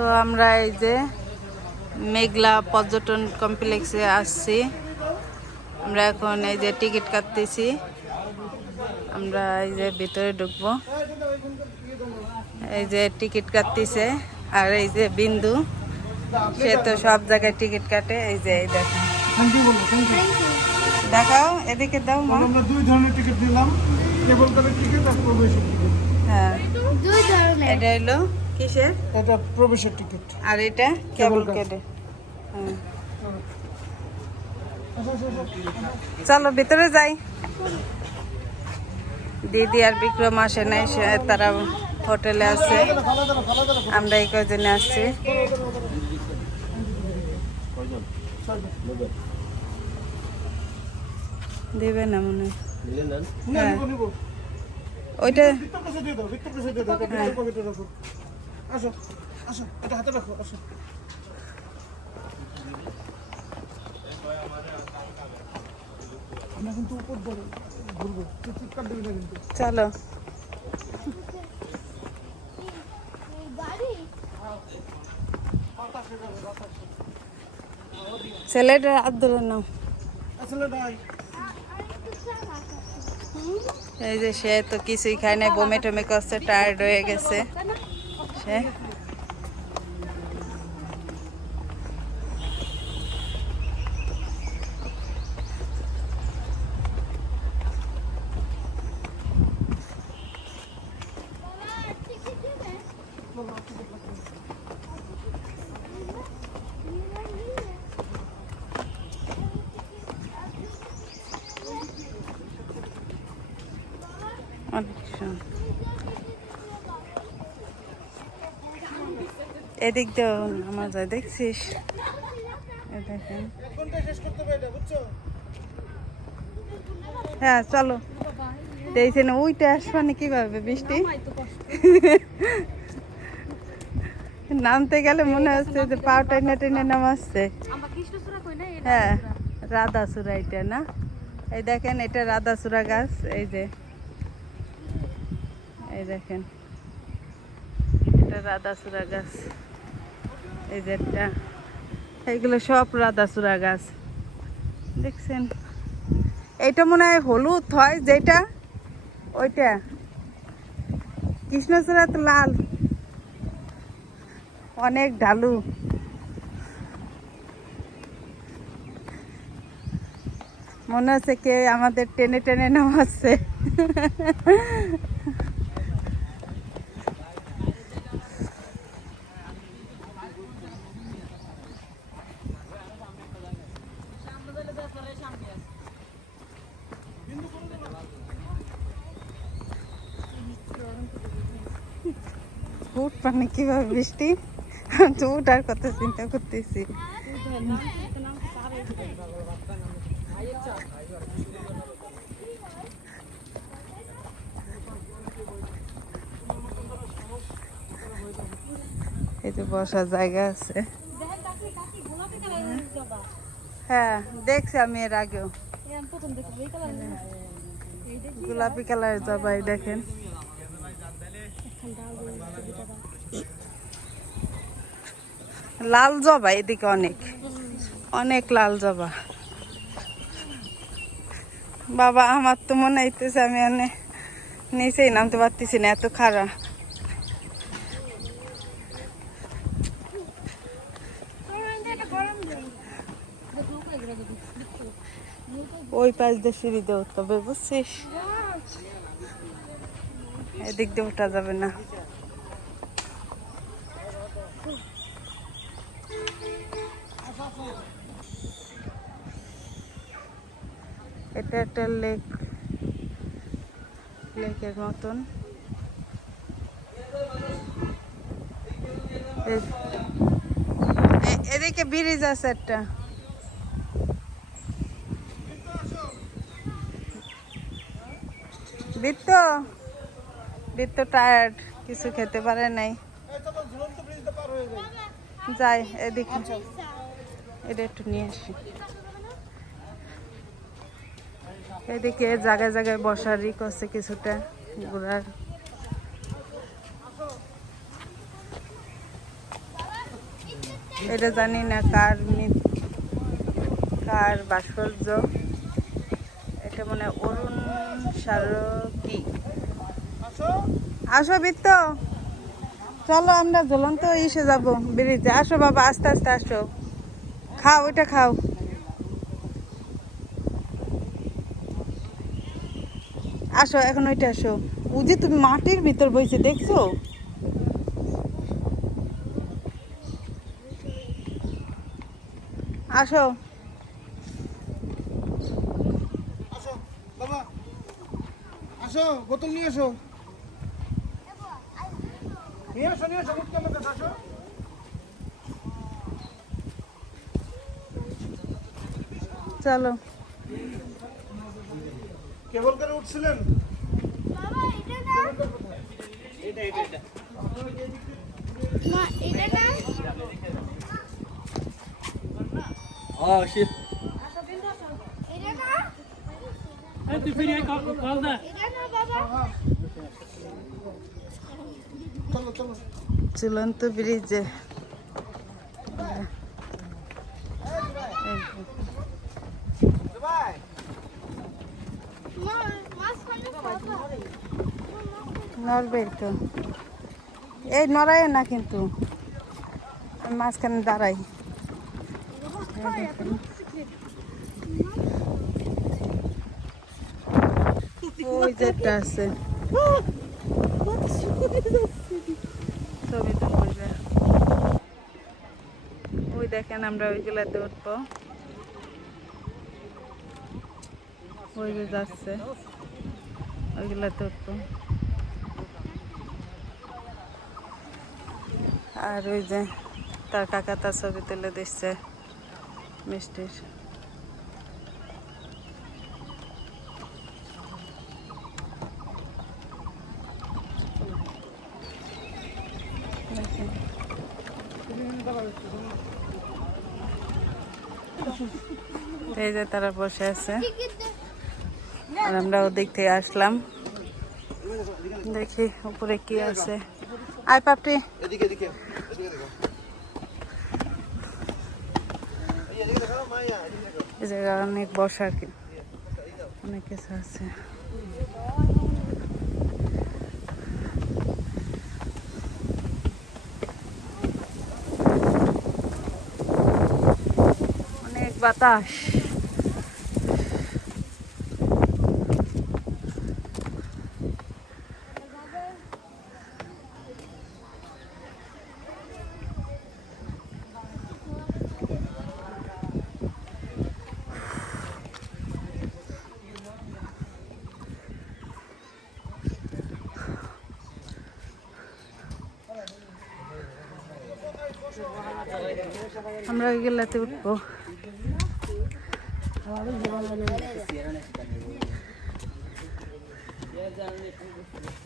তো আমরা এই যে মেঘলা পর্যটন কমপ্লেক্সে আসছি। আমরা এখন এই যে টিকিট কাটতেছি। আমরা এই যে ভিতরে ঢুকবো। এই যে টিকিট কাটতেছে আর এই যে বিন্দু, সে তো সব জায়গায় টিকিট কাটে। এই যে এই দেখেন, দেখাও এদিকে দাও মা। আমরা দুই ধরনের টিকিট দিলাম, কেবল কারের টিকিট আর প্রবেশের টিকিট। হ্যাঁ, এটা হলো কিসের? এটা প্রবেশের টিকিট আর এটা কেবল কেটে। হ্যাঁ, চলো ভিতরে যাই। দিদি আর বিক্রম আসে নাই, তারা হোটেলে আছে। আমরা এই কজনে আসছি। দেবে না মনে হয়। হ্যাঁ, ওইটা আসো আসো, এটা হাতে রাখো, আসো। আমরা কিন্তু উপর ধরে ঘুরবো, চিৎকার দেবে না কিন্তু। চলো। ছেলেটা হাত ধরে নাও। আসলে ভাই এই যে সে তো কিছুই খায় নাই, বমি টমি করছে, টায়ার্ড হয়ে গেছে সে। আচ্ছা, এদিক দিয়েও নামা যায়, দেখছিস? দেখেন। হ্যাঁ চলো। দেখছি না উইটা আসবানি কিভাবে বৃষ্টি নামতে গেলে মনে হচ্ছে যে পাও টেনে টেনে নামাচ্ছে। হ্যাঁ, রাধাচূড়া এটা না? এই দেখেন, এটা রাধাচূড়া গাছ। এই যে এই দেখেন, এটা রাধাচূড়া গাছ। এই যে একটা, এইগুলো সব রাধাচূড়া গাছ, দেখছেন? এইটা মনে হয় হলুদ হয় যেটা, ওইটা কৃষ্ণচূড়া তো লাল, অনেক ঢালু। মনে হচ্ছে কে আমাদের টেনে টেনে নামাচ্ছে। উঠ পানি কিভাবে বৃষ্টি, তো উঠার কথা চিন্তা করতেছি। এই যে বসার জায়গা আছে। হ্যাঁ দেখছি আমি এর আগেও। গোলাপি কালারের জবাই দেখেন। লাল জবা এদিকে অনেক অনেক লাল জবা। বাবা আমার তো মনে হইতেছে আমি অনেক নিচেই নামতে পারতেছি না, এত খারাপ। ওই পাশ দিয়ে সিঁড়ি দিয়ে উঠতে হবে, বুঝছিস? এদিক দিয়ে ওঠা যাবে না। এটা একটা লেক, লেকের মতন। এদিকে ব্রিজ আছে একটা। বৃত্ত টায়ার্ড, কিছু খেতে পারে নাই। যাই এদিকে, এটা একটু নিয়ে আসি। এদিকে জায়গায় জায়গায় বসার ই করছে কিছুটা ঘোরার। এটা জানি না কার ভাস্কর্য। এটা মনে হয় অরুণ সারকি। আসো বৃত্ত, চলো আমরা ঝুলন্ত ইসে যাব ব্রিজে। আসো বাবা, আস্তে আস্তে আসো, খাও এটা খাও। আসো এখন ওইটা আসো। উজি তুমি মাটির ভিতর বইছে দেখছো? আসো আসো বাবা, আসো বোতল নিয়ে এসো, নিয়ে এসো, নিয়ে এসো, উঠতে আমাদের আসো। চলো। কেবল করে উঠছিলেন? বাবা এটা না, এটা এটা এটা মা এটা না, shit. এটা না, Hey, tu finis call that. এটা না বাবা। চলো চলো। ঝুলন্ত ব্রিজে মা মাছ খাবে বাবা। নড়বে তো, এই নড়ায় না কিন্তু, আমি মাঝখানে দাঁড়াই। ওই যেটা আছে ছবি তো করবে। ওই দেখেন আমরা ওইগুলাতে উঠবো, ওই যে যাচ্ছে ওইগুলাতে উঠবো। আর ওই যে তার কাকা তার ছবি তুলে দিচ্ছে মিষ্টির। এই যে তারা বসে আছে আর আমরা ওদিক থেকে আসলাম। দেখি উপরে কি আছে। আয় পাপড়ি, এদিকে এদিকে এদিকে দেখো, এদিকে দেখো মাইয়া, এদিকে দেখো। এই জায়গা অনেক বসার অনেক কিছু আছে। অনেক বাতাস। আমরা ওইগুলাতে উঠবো।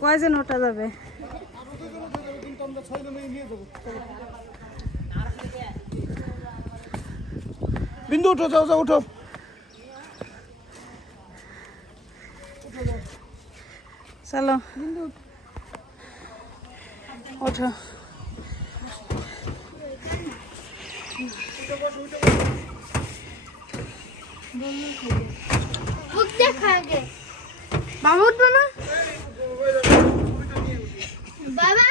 কয়জন ওঠা যাবে? বিন্দু উঠো, যাও যাও উঠো। চলো ওঠো। মুখ দেখা আগে। বাবা উঠবো না বাবা।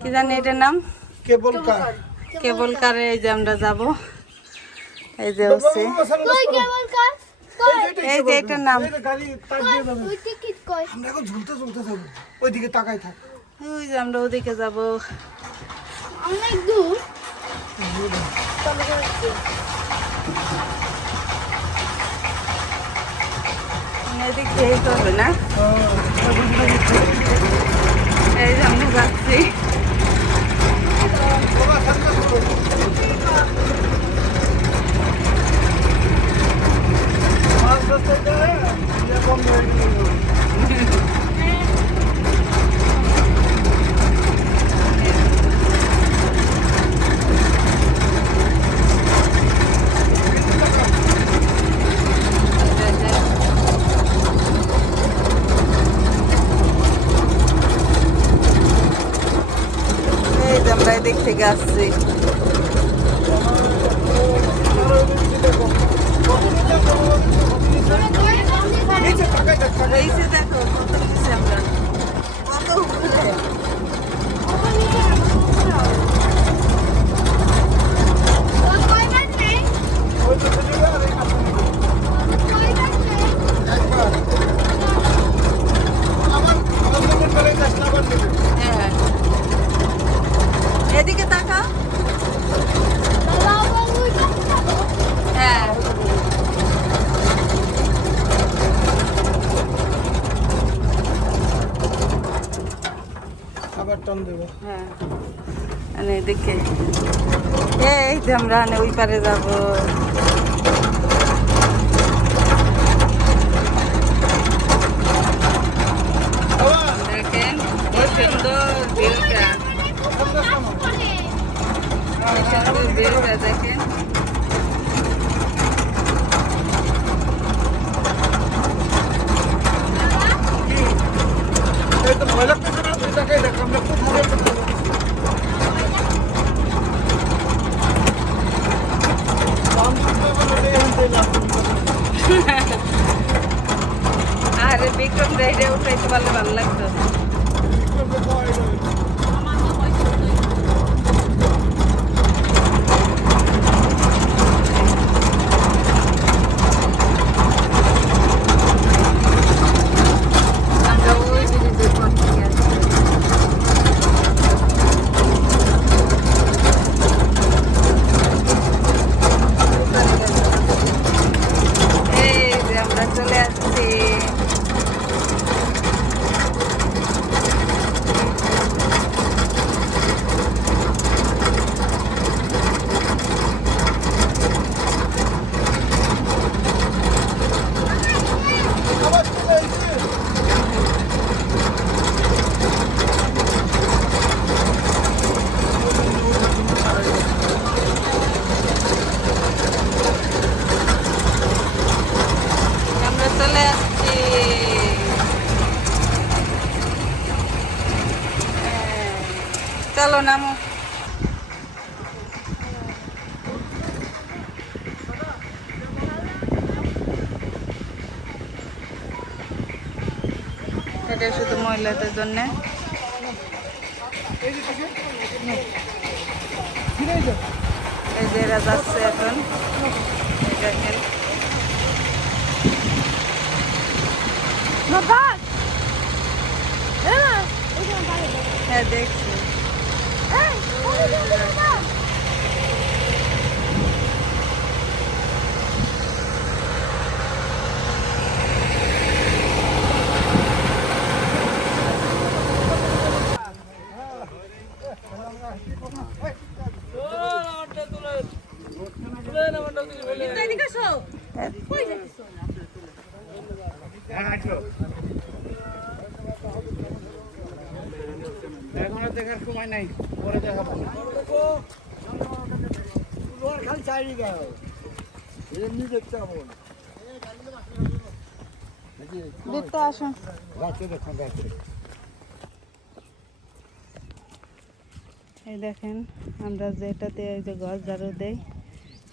কি জানি এটার নাম? কেবল কার। কেবল কারে এই যে আমরা যাব। এই যে হচ্ছে কই কেবল কার, কই এই যে এটার নাম। এই যে গাড়ি তাক দিয়ে যাবে। ওই টিকিট কই? আমরা এখন ঝুলতে ঝুলতে যাবো, ওইদিকে তাকাই থাক। ওই যে আমরা ওদিকে যাব। অনেক দূর। এদিক দিয়েই তো হবে না? এই যে আমরা যাচ্ছি। মাছ ধরতে যায়, ইয়ে বন্ধ হয়ে গেল। এদিক থেকে আসছি। এই যে দেখো কত নিচে আমরা, কত উপরে। হ্যাঁ, এদিকে তাকা। হ্যাঁ, আবার টান দেবো। হ্যাঁ, মানে এদিকে এই যে আমরা ওই পারে যাবো। দেখেন কি সুন্দর ভিউটা, কি সুন্দর ভিউটা দেখেন। এই তো ভয় লাগতেছে না, তুই তাকাই দেখ, আমরা খুব মজা করতে পারি। আরে বিক্রম রাইডে উঠাইতে পারলে ভালো লাগতো। আমরা ওই ব্রিজের পর থেকে আসছি। এই যে আমরা চলে আসছি। আবার চলে এসেছে। আমরা চলে আসছি। চলো নামো। এটা শুধু মহিলাদের জন্য। এই যে এরা যাচ্ছে এখন, এই দেখেন। হ্যাঁ দেখছি। এখন আর দেখার সময় নাই, পরে দেখাবো। খালি চাইনি দাও, এমনি দেখতে হবে। দেখতে আসুন। রাখতে দেখুন, রাখতে। এই দেখেন আমরা যেটাতে এই যে ঘর ঝাড়ু দেই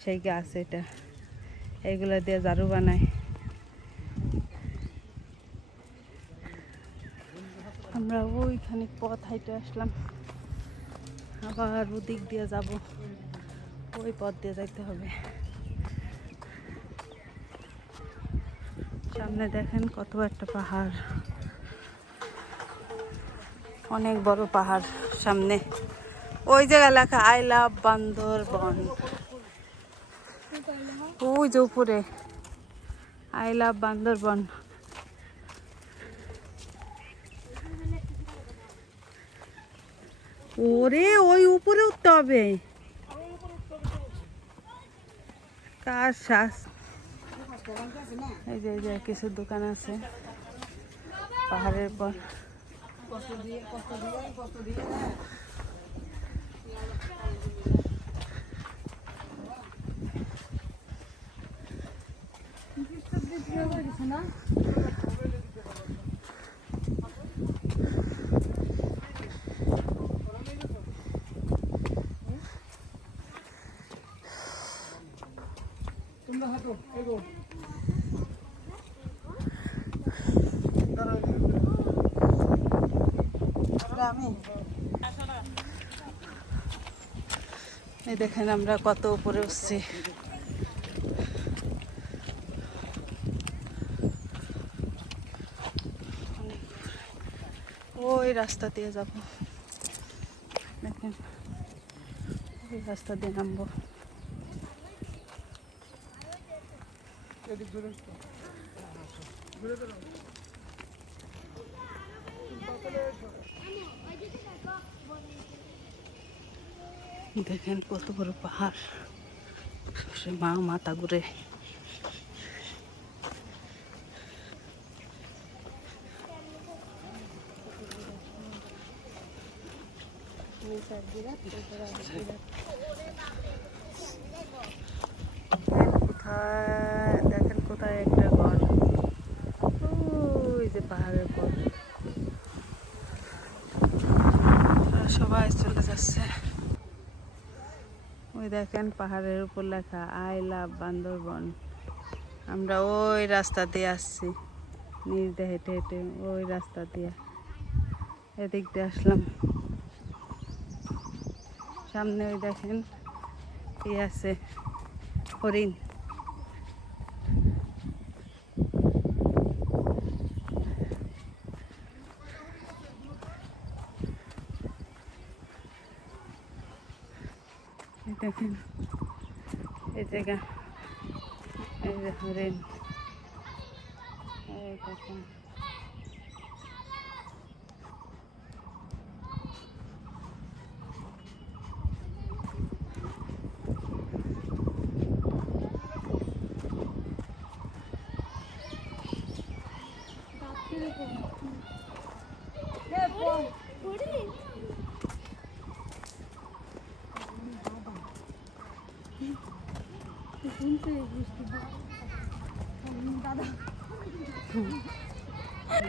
সেই গাছ, এটা এইগুলো দিয়ে ঝাড়ু বানাই। আমরা ওইখানে পথ হাইটে আসলাম, আবার ওদিক দিয়ে যাব, ওই পথ দিয়ে যাইতে হবে। সামনে দেখেন কত একটা পাহাড়, অনেক বড় পাহাড় সামনে। ওই জায়গা লেখা আই লাভ বান্দরবন, ওই যে উপরে আই লাভ বান্দরবন। ওরে ওই উপরে উঠতে হবে, কার শ্বাস। এই যে কিছু দোকান আছে পাহাড়ের পর। আমি এই দেখেন আমরা কত উপরে উঠছি। ওই রাস্তা দিয়ে যাব, দেখেন ওই রাস্তা দিয়ে নামবো। দেখেন কত বড় পাহাড়, সে মা মাথা ঘুরে। দেখেন কোথায় একটা ঘর, ওই যে পাহাড়ের পর সবাই চলে যাচ্ছে। ওই দেখেন পাহাড়ের উপর লেখা আই লাভ বান্দরবন। আমরা ওই রাস্তা দিয়ে আসছি, নিচ দিয়ে হেঁটে হেঁটে ওই রাস্তা দিয়ে এদিক দিয়ে আসলাম। সামনে ওই দেখেন কি আছে, হরিণ। দেখেন এই জায়গা, এই যে হরিণ, এই দেখেন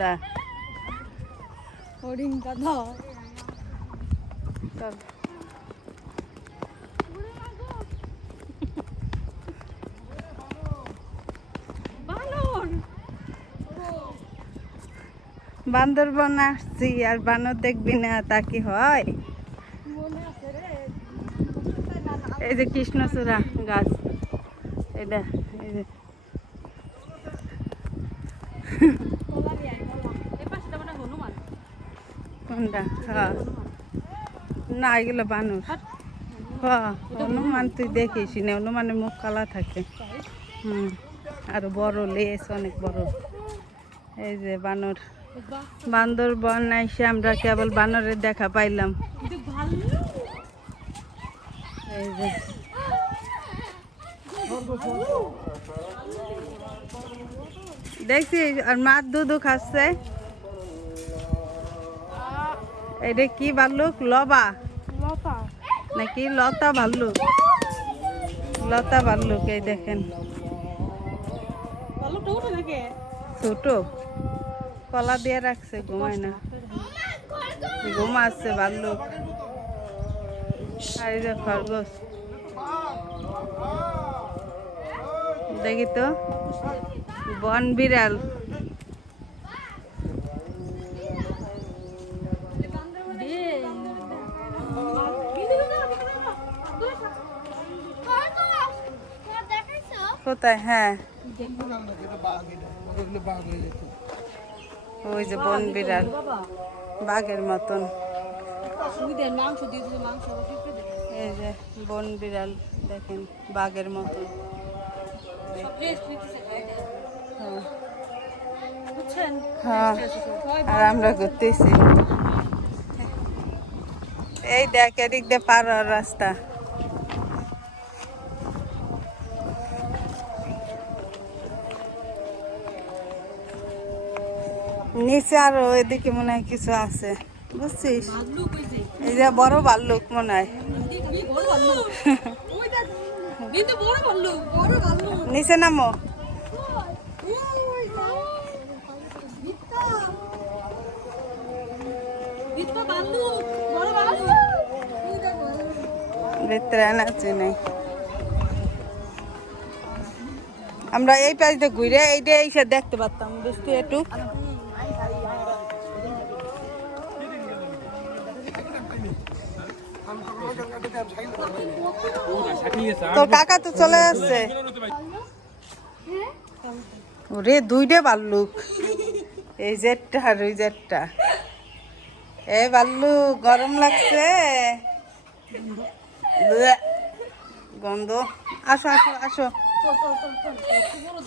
দা হরিণ দাদা চল। বান্দরবন আসছি আর বানর দেখবি না, তা কি হয়? এই যে কৃষ্ণচূড়া গাছ, এটা এই যে কোনটা? হ্যাঁ না, এগুলো বানর। হ্যাঁ হনুমান তুই দেখিস না, হনুমানের মুখ কালা থাকে। আর বড় লেস, অনেক বড়। এই যে বানর, বান্দরবন এসে আমরা কেবল বানরের দেখা পাইলাম। এই যে দেখছি, আর মাছ দুধু খাচ্ছে। এটা কি ভাল্লুক? লবা নাকি লতা ভাল্লুক? লতা ভাল্লুক। এই দেখেন ছোট, কলা দিয়ে রাখছে, ঘুমায় না, ঘুমাচ্ছে ভাল্লুক। আর এই যে খরগোশ, দেখি তো বন বিড়াল। কোথায়? হ্যাঁ ওই যে বন বিড়াল, বাঘের মতন। এই যে বন বিড়াল, দেখেন বাঘের মতন। হ্যাঁ আর আমরা ঘুরতেছি। এই দেখ এদিক দিয়ে পার হওয়ার রাস্তা। নিচে আরো এদিকে মনে হয় কিছু আছে, বুঝছিস? এই যে বড় ভাল্লুক মনে হয়। নিচে নামো। ভিতরে নাচি নাই। আমরা এই পাশ দিয়ে ঘুরে এইটা এইসব দেখতে পারতাম, বুঝতে একটু। তোর কাকা তো চলে আসছে। ওরে দুইটা ভাল্লুক, এই জেটটা আর ওই জেটটা। এ ভাল্লুক গরম লাগছে, ব্যাহ, গন্ধ। আসো আসো আসো,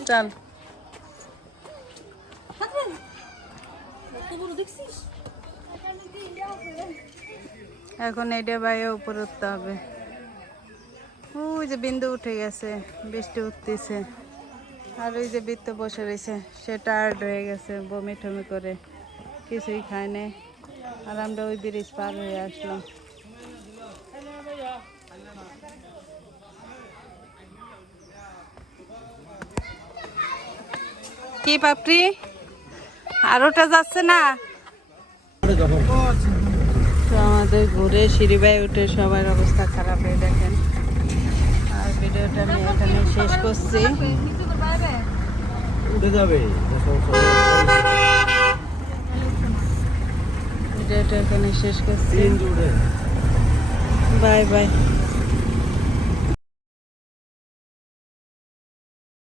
চল। এখন এটা বাইরে উপরে উঠতে হবে। ওই যে বিন্দু উঠে গেছে, বৃষ্টি উঠতেছে। আর ওই যে বৃত্ত বসে রয়েছে, সে টায়ার্ড হয়ে গেছে, বমি টমি করে কিছুই খায় নাই। আর আমরা ওই ব্রিজ পার হয়ে আসলাম। কি পাপড়ি, আর ওটা যাচ্ছে না? তো আমাদের ঘুরে সিঁড়ি বাই উঠে সবার অবস্থা খারাপ হয়ে দেখেন। আর ভিডিওটা আমি এখানে শেষ করছি। উঠে যাবে ভিডিওটা এখানে শেষ করছি। Bye bye.